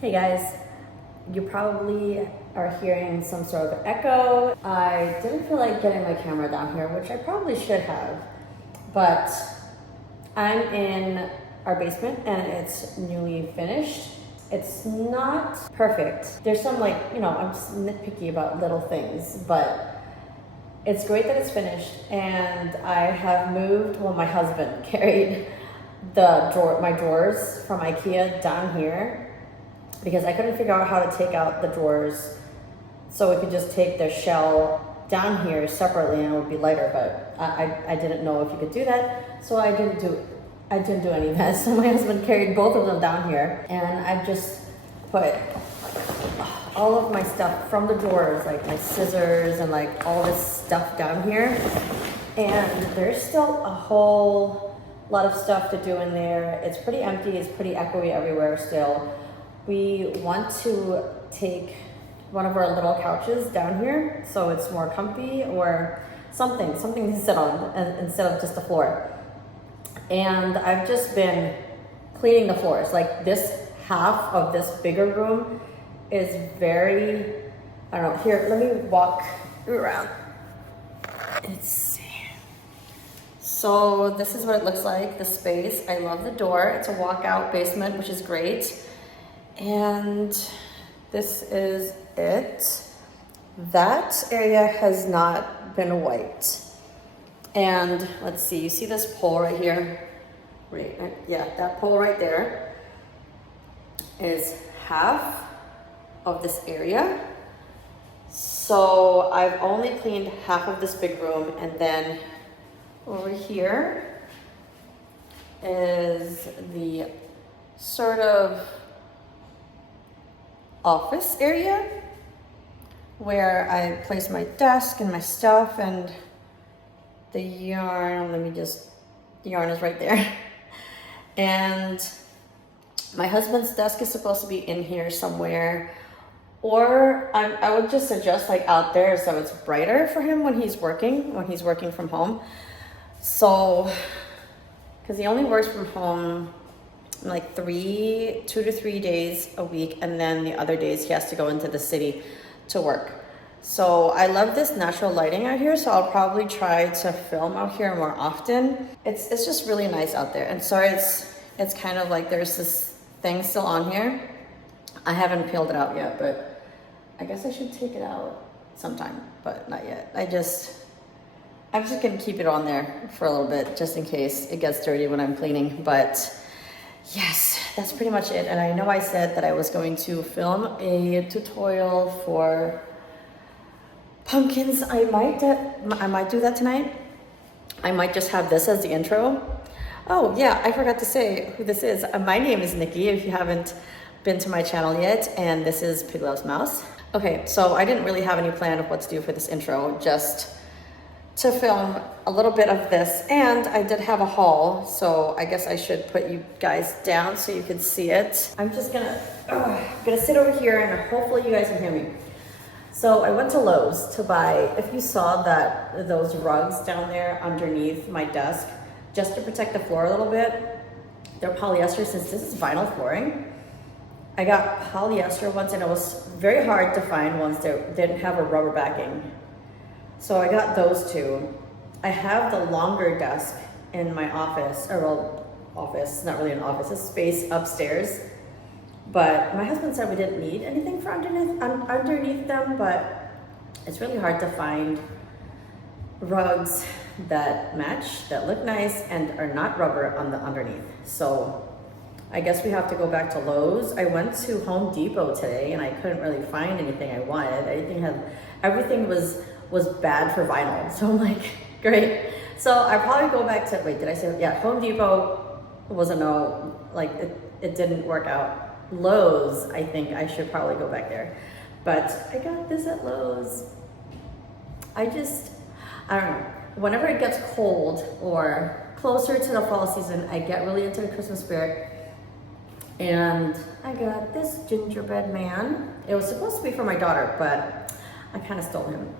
Hey guys, you probably are hearing some sort of echo. I didn't feel like getting my camera down here, which I probably should have, but I'm in our basement and it's newly finished. It's not perfect. There's some I'm just nitpicky about little things, but it's great that it's finished. And I have moved, well, my husband carried my drawers from IKEA down here because I couldn't figure out how to take out the drawers so we could just take the shell down here separately and it would be lighter, but I didn't know if you could do that, so I didn't do any of that. So my husband carried both of them down here, and I've just put all of my stuff from the drawers, like my scissors and like all this stuff down here, and there's still a whole lot of stuff to do in there. It's pretty empty, it's pretty echoey everywhere still. We want to take one of our little couches down here so it's more comfy, or something to sit on instead of just the floor. And I've just been cleaning the floors. Like, this half of this bigger room is very, I don't know, here, let me walk around. Let's see. So this is what it looks like, the space. I love the door. It's a walkout basement, which is great. And this is it. That area has not been wiped. And let's see, you see this pole right here? Right, yeah, that pole right there is half of this area. So I've only cleaned half of this big room, and then over here is the sort of office area where I place my desk and my stuff, and the yarn, the yarn is right there. And my husband's desk is supposed to be in here somewhere, or I would just suggest like out there so it's brighter for him when he's working from home. So, because he only works from home like 2 to 3 days a week, and then the other days he has to go into the city to work. So I love this natural lighting out here, so I'll probably try to film out here more often. It's just really nice out there. And sorry, it's kind of like there's this thing still on here. I haven't peeled it out yet, but I guess I should take it out sometime, but not yet. I'm just gonna keep it on there for a little bit just in case it gets dirty when I'm cleaning. But yes, that's pretty much it. And I know I said that I was going to film a tutorial for pumpkins. I might do that tonight. I might just have this as the intro. Oh yeah, I forgot to say who this is. My name is Nikki, if you haven't been to my channel yet, and this is Pig Loves Mouse. Okay, so I didn't really have any plan of what to do for this intro, just to film a little bit of this, and I did have a haul, so I guess I should put you guys down so you can see it. I'm just gonna sit over here and hopefully you guys can hear me. So I went to Lowe's to buy, if you saw those rugs down there underneath my desk, just to protect the floor a little bit. They're polyester, since this is vinyl flooring. I got polyester ones, and it was very hard to find ones that didn't have a rubber backing. So I got those two. I have the longer desk in my office, office, not really an office, a space upstairs. But my husband said we didn't need anything for underneath them, but it's really hard to find rugs that match, that look nice, and are not rubber on the underneath. So I guess we have to go back to Lowe's. I went to Home Depot today and I couldn't really find anything I wanted. Everything was bad for vinyl. So I'm like, great. So I probably go back to, wait, did I say, yeah, Home Depot was a no, like it didn't work out. Lowe's, I think I should probably go back there. But I got this at Lowe's. I don't know. Whenever it gets cold or closer to the fall season, I get really into the Christmas spirit. And I got this gingerbread man. It was supposed to be for my daughter, but I kind of stole him.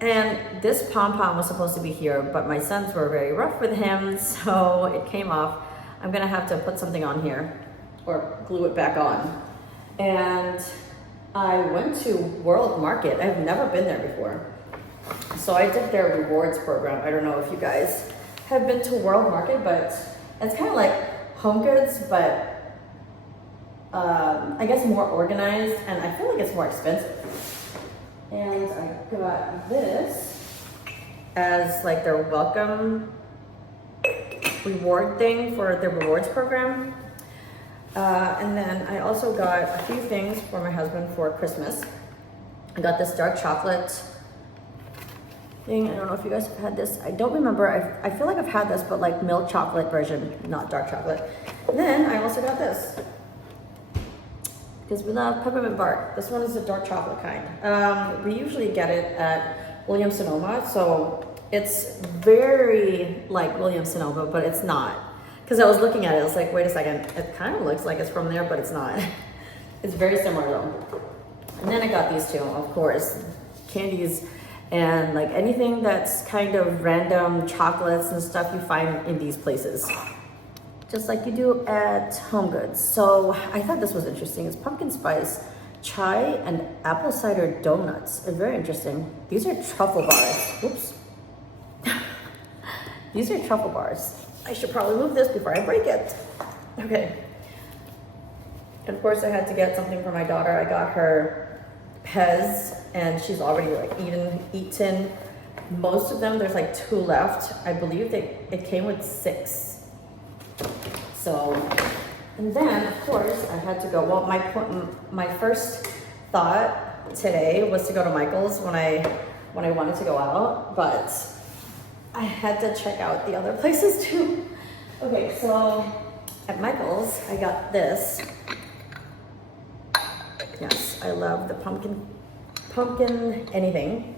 And this pom-pom was supposed to be here, but my sons were very rough with him, so it came off. I'm gonna have to put something on here or glue it back on. and I went to World Market. I've never been there before. So I did their rewards program. I don't know if you guys have been to World Market, but it's kind of like Home Goods, but I guess more organized, and I feel like it's more expensive. And I got this as like their welcome reward thing for their rewards program. And then I also got a few things for my husband for Christmas. I got this dark chocolate thing. I don't know if you guys have had this. I don't remember. I feel like I've had this, but like milk chocolate version, not dark chocolate. And then I also got this, because we love peppermint bark. This one is the dark chocolate kind. We usually get it at Williams-Sonoma, so it's very like Williams-Sonoma, but it's not. Because I was looking at it, I was like, wait a second, it kind of looks like it's from there, but it's not. It's very similar though. And then I got these two, of course, candies and like anything that's kind of random chocolates and stuff you find in these places, just like you do at Home Goods. So I thought this was interesting. It's pumpkin spice, chai, and apple cider donuts. It's very interesting. These are truffle bars. Oops. These are truffle bars. I should probably move this before I break it. Okay. And of course I had to get something for my daughter. I got her Pez, and she's already like eaten most of them. There's like 2 left. I believe it came with 6. So, and then of course I had to go, well, my first thought today was to go to Michael's when I wanted to go out, but I had to check out the other places too. Okay, so at Michael's I got this. Yes, I love the pumpkin anything,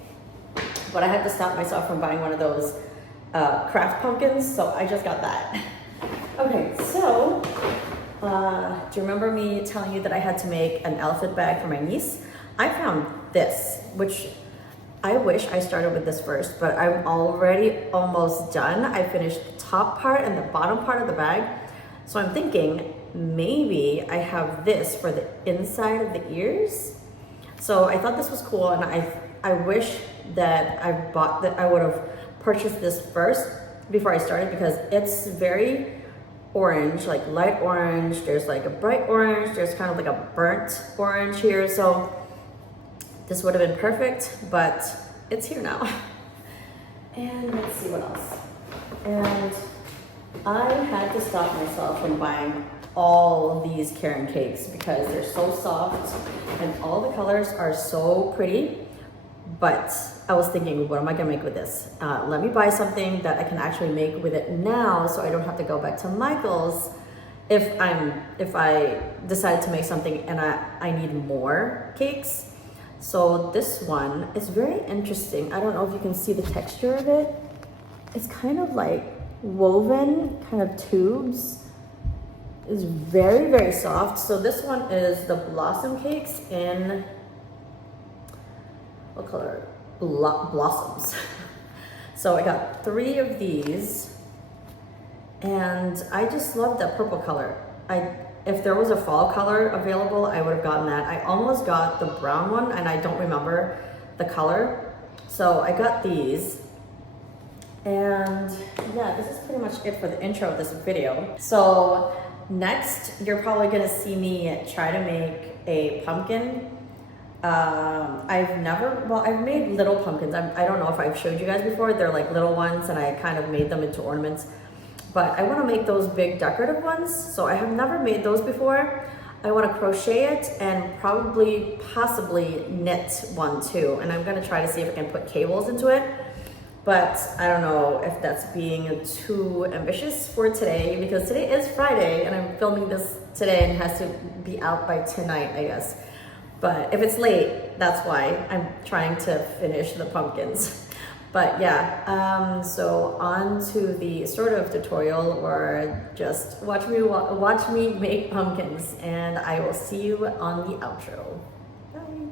but I had to stop myself from buying one of those craft pumpkins, so I just got that. Okay, so do you remember me telling you that I had to make an outfit bag for my niece? I found this, which I wish I started with this first, but I'm already almost done. I finished the top part and the bottom part of the bag. So I'm thinking maybe I have this for the inside of the ears. So I thought this was cool, and I wish that I would have purchased this first before I started, because it's very orange, like light orange. There's like a bright orange. There's kind of like a burnt orange here. So this would have been perfect, but it's here now. And let's see what else. And I had to stop myself from buying all of these Karen cakes because they're so soft and all the colors are so pretty. But I was thinking, what am I gonna make with this? Let me buy something that I can actually make with it now, so I don't have to go back to Michael's if I decide to make something and I need more cakes. So this one is very interesting. I don't know if you can see the texture of it. It's kind of like woven kind of tubes. It's very, very soft. So this one is the blossom cakes in, what color? Blossoms. So I got 3 of these, and I just love that purple color. If there was a fall color available, I would have gotten that. I almost got the brown one, and I don't remember the color. So I got these. And yeah, this is pretty much it for the intro of this video. So next, you're probably gonna see me try to make a pumpkin. I've made little pumpkins. I don't know if I've showed you guys before. They're like little ones, and I kind of made them into ornaments. But I want to make those big decorative ones. So I have never made those before. I want to crochet it and possibly knit one too. And I'm going to try to see if I can put cables into it. But I don't know if that's being too ambitious for today, because today is Friday and I'm filming this today and it has to be out by tonight, I guess. But if it's late, that's why I'm trying to finish the pumpkins. But yeah, so on to the sort of tutorial, or just watch me make pumpkins, and I will see you on the outro. Bye.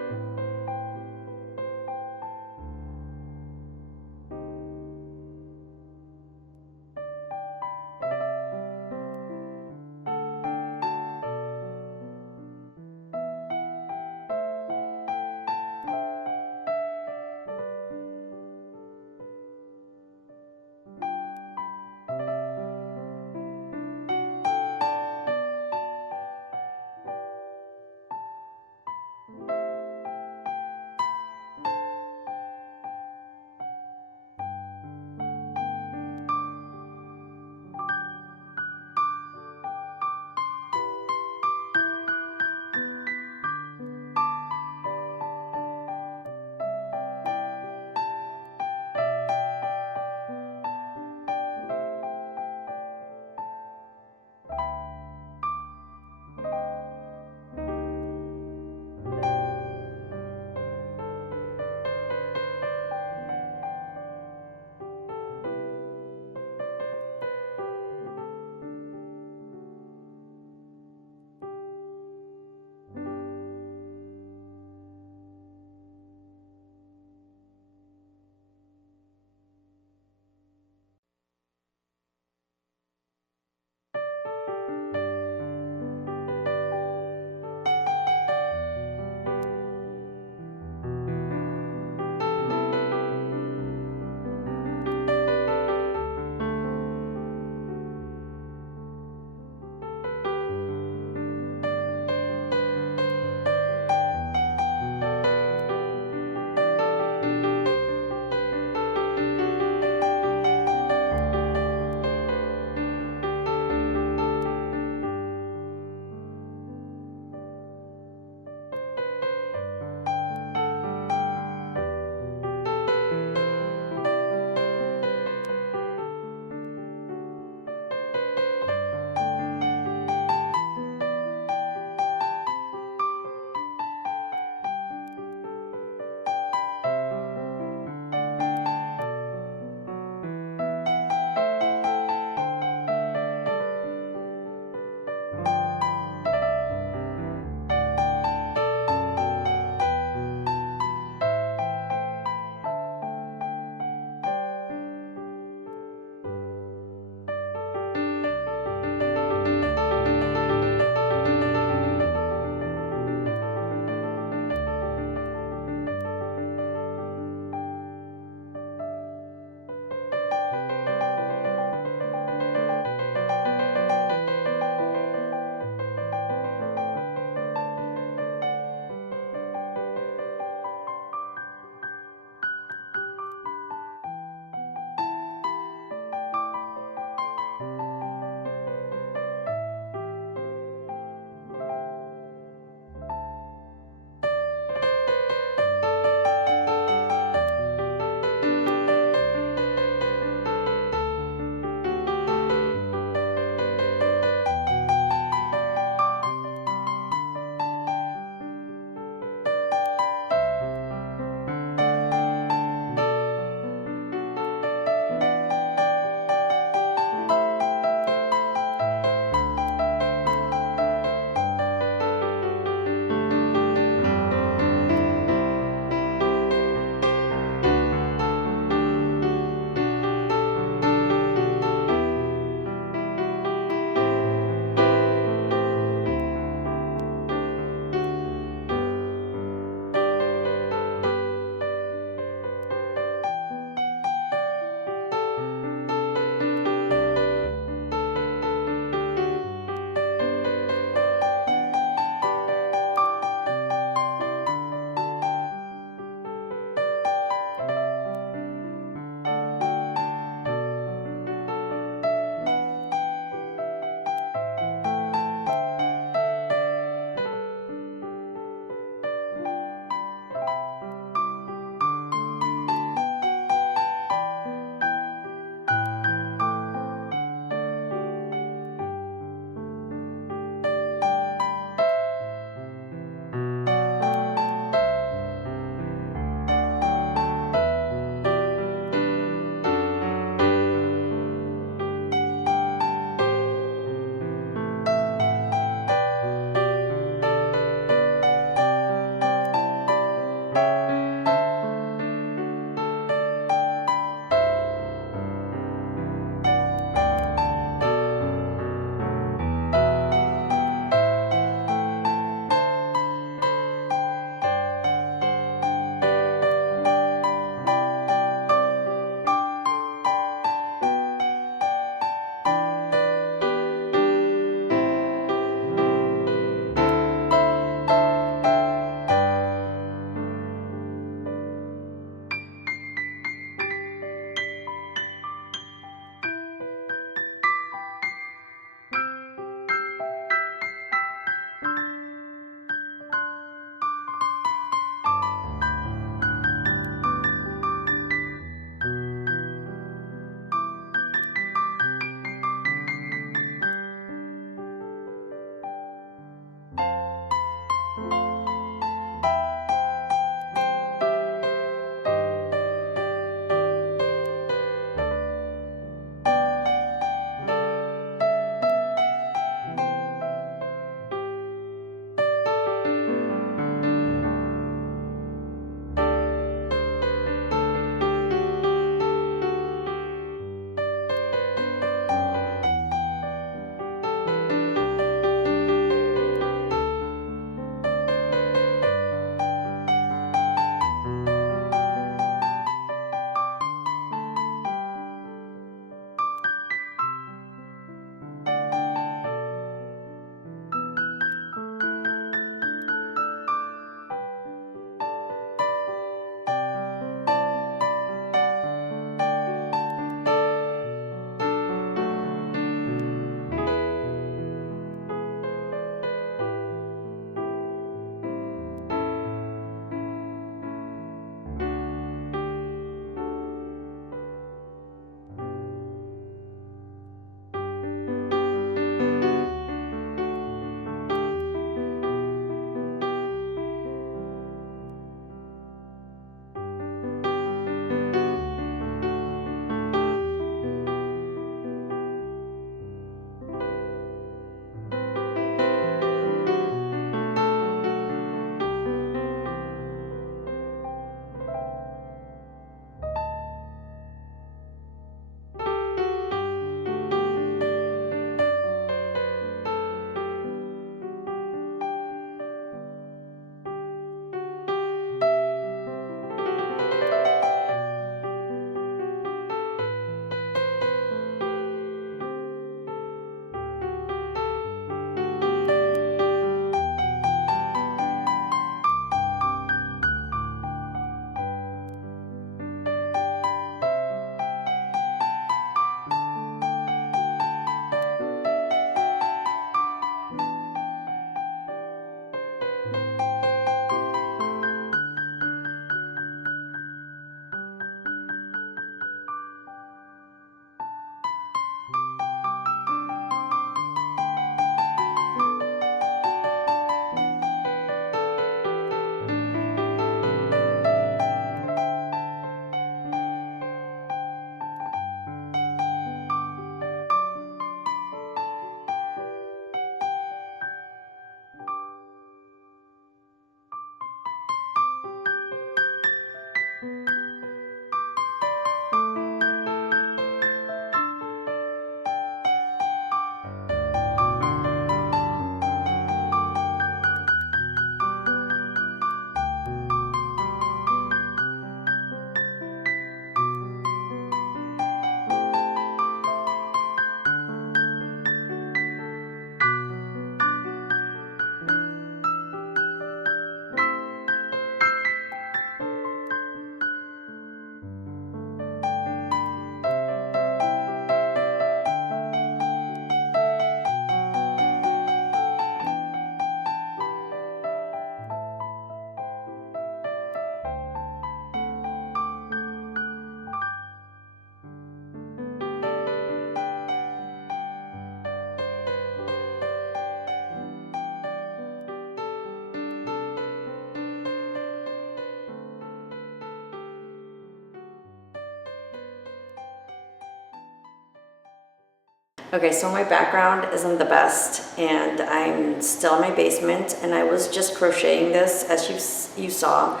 Okay, so my background isn't the best, and I'm still in my basement, and I was just crocheting this, as you saw,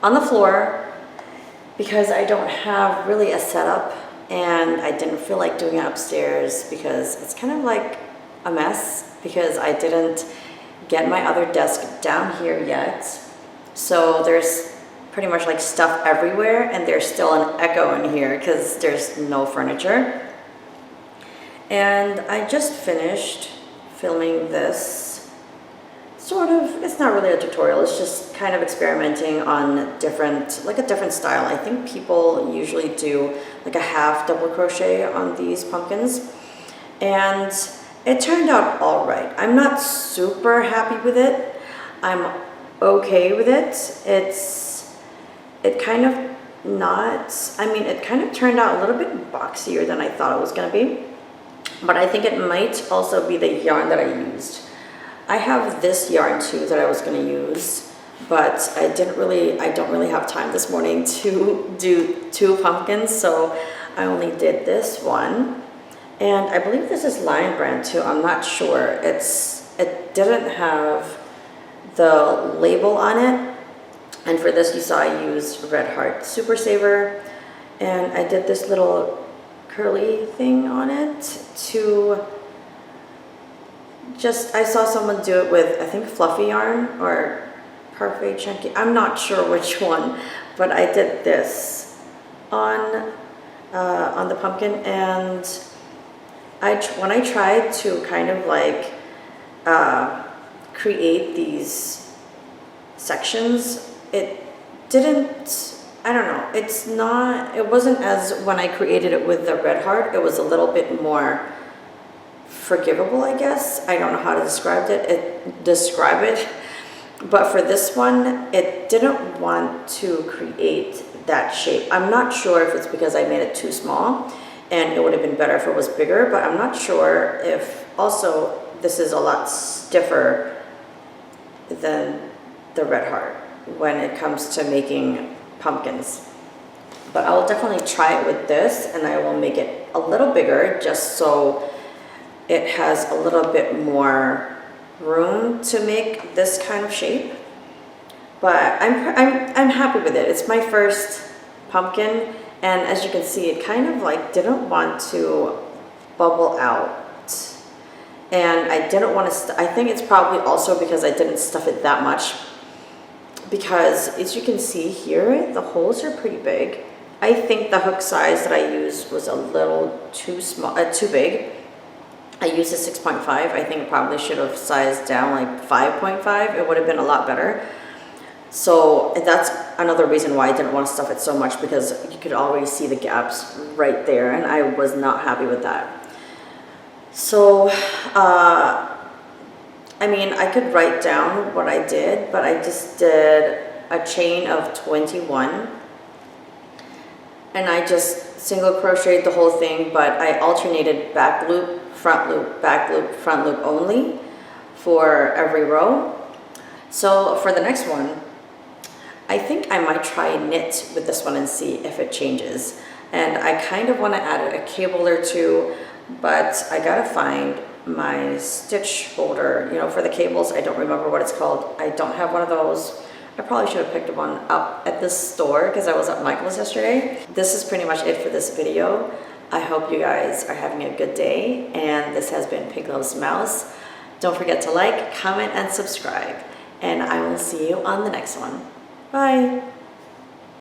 on the floor because I don't have really a setup, and I didn't feel like doing it upstairs because it's kind of like a mess because I didn't get my other desk down here yet. So there's pretty much like stuff everywhere, and there's still an echo in here because there's no furniture. And I just finished filming this, sort of, it's not really a tutorial, it's just kind of experimenting on a different style. I think people usually do like a half double crochet on these pumpkins, and it turned out all right. I'm not super happy with it. I'm okay with it. It kind of turned out a little bit boxier than I thought it was gonna be. But I think it might also be the yarn that I used. I have this yarn too that I was going to use, but I don't really have time this morning to do 2 pumpkins, so I only did this one. And I believe this is Lion Brand too, I'm not sure. It didn't have the label on it. And for this, you saw I used Red Heart Super Saver, and I did this little curly thing on it to just, I saw someone do it with, I think, fluffy yarn or Parfait Chunky, I'm not sure which one, but I did this on the pumpkin. And when I tried to kind of like create these sections, it didn't, I don't know, it wasn't as when I created it with the Red Heart. It was a little bit more forgivable, I guess. I don't know how to describe it. But for this one, it didn't want to create that shape. I'm not sure if it's because I made it too small, and it would have been better if it was bigger, but I'm not sure if also this is a lot stiffer than the Red Heart when it comes to making pumpkins. But I'll definitely try it with this, and I will make it a little bigger just so it has a little bit more room to make this kind of shape. But I'm happy with it. It's my first pumpkin, and as you can see, it kind of like didn't want to bubble out, and I didn't want to I think it's probably also because I didn't stuff it that much, because as you can see here, the holes are pretty big. I think the hook size that I used was a little too big. I used a 6.5. I think it probably should have sized down like 5.5. It would have been a lot better. So that's another reason why I didn't want to stuff it so much, because you could already see the gaps right there, and I was not happy with that. So, I mean, I could write down what I did, but I just did a chain of 21, and I just single crocheted the whole thing, but I alternated back loop, front loop, back loop, front loop only for every row. So for the next one, I think I might try knit with this one and see if it changes. And I kind of want to add a cable or two, but I gotta find my stitch holder, you know, for the cables. I don't remember what it's called. I don't have one of those. I probably should have picked one up at this store because I was at Michael's yesterday. This is pretty much it for this video. I hope you guys are having a good day, and this has been Pig Loves Mouse. Don't forget to like, comment, and subscribe, and I will see you on the next one. Bye.